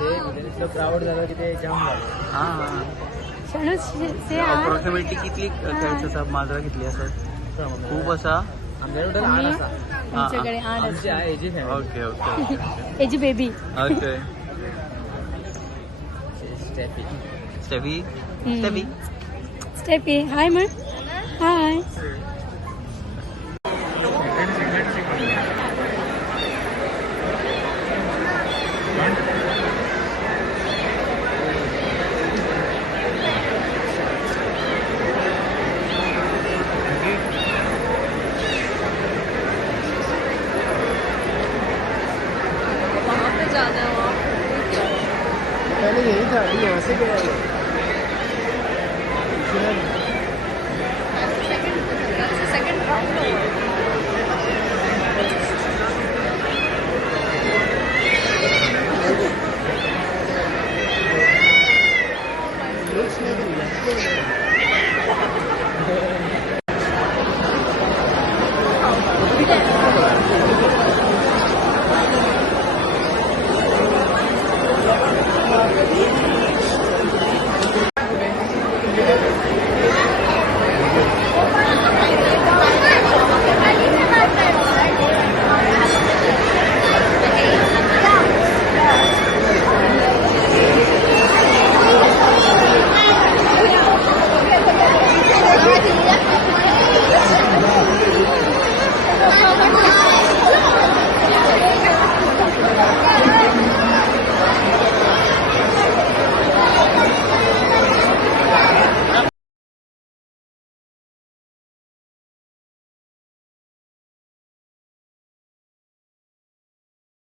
प्राऊड झालं की ते जाम झालं. हां शनू से अप्रॉक्सिमेटली कितली खेळायचं माजरा कितली असं खूप असा आमच्याकडे आठ असा. आमच्याकडे आठ आमची आहे एजी फॅमिली. ओके ओके एजी baby okay Steffi. Steffi Steffi Steffi hi म्हण हाय. पहले यही था, अभी यहाँ से गया है. Second round